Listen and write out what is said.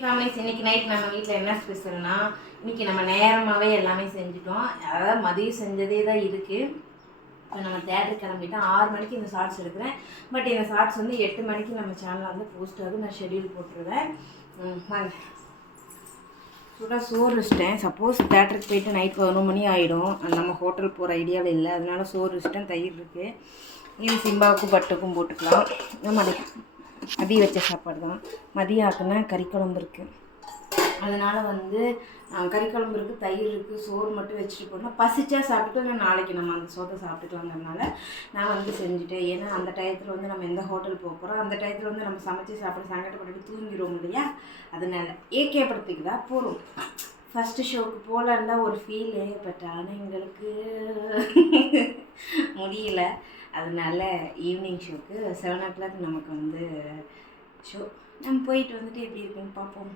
Families இன்றைக்கி night நம்ம வீட்டில் என்ன ஸ்பெஷல்னா, இன்றைக்கி நம்ம நேரமாகவே எல்லாமே செஞ்சுட்டோம். அதாவது மதியம் செஞ்சதே தான் இருக்குது. இப்போ நம்ம தேட்டருக்கு கிளம்பிட்டோம். 6 மணிக்கு இந்த ஷார்ட்ஸ் எடுக்கிறேன். பட் இந்த ஷார்ட்ஸ் வந்து 8 மணிக்கு நம்ம சேனலில் வந்து போஸ்ட் ஆகுது. நான் ஷெட்யூல் போட்டுருவேன். வாங்க சூடாக சோறு வச்சிட்டேன். சப்போஸ் தேட்டருக்கு போயிட்டு நைட் 11 மணி ஆகிடும். நம்ம ஹோட்டல் போகிற ஐடியாவில் இல்லை. அதனால சோறு வச்சிட்டேன். தயிர் இருக்குது. இது சிம்பாவுக்கும் பட்டுக்கும் போட்டுக்கலாம். நம்ம மதியம் வச்ச சாப்பாடு தான். மதியம் ஆக்குனா கறிக்குழம்பு இருக்குது. அதனால் வந்து கறிக்குழம்பு இருக்குது, தயிர் இருக்குது, சோறு மட்டும் வச்சுட்டு போனால் பசிச்சா சாப்பிட்டு நாளைக்கு நம்ம அந்த சோத்தை சாப்பிட்டுக்கலாங்கிறதுனால நான் வந்து செஞ்சுட்டேன். ஏன்னா அந்த டயத்தில் வந்து நம்ம எந்த ஹோட்டல் போக போகிறோம், அந்த டயத்தில் வந்து நம்ம சமைச்சு சாப்பிட்டு சங்கடப்பட்டு தூங்கிடுவோம் இல்லையா. அதனால ஏகே படத்துக்கு தான் போகிறோம். ஃபஸ்ட்டு ஷோவுக்கு போகலான்னு தான் ஒரு ஃபீலு. பட் ஆனால் எங்களுக்கு முடியல. அதனால ஈவினிங் ஷோக்கு 7 o'clock நமக்கு வந்து ஷோ. நம்ம போயிட்டு வந்துட்டு எப்படி இருக்குன்னு பார்ப்போம்.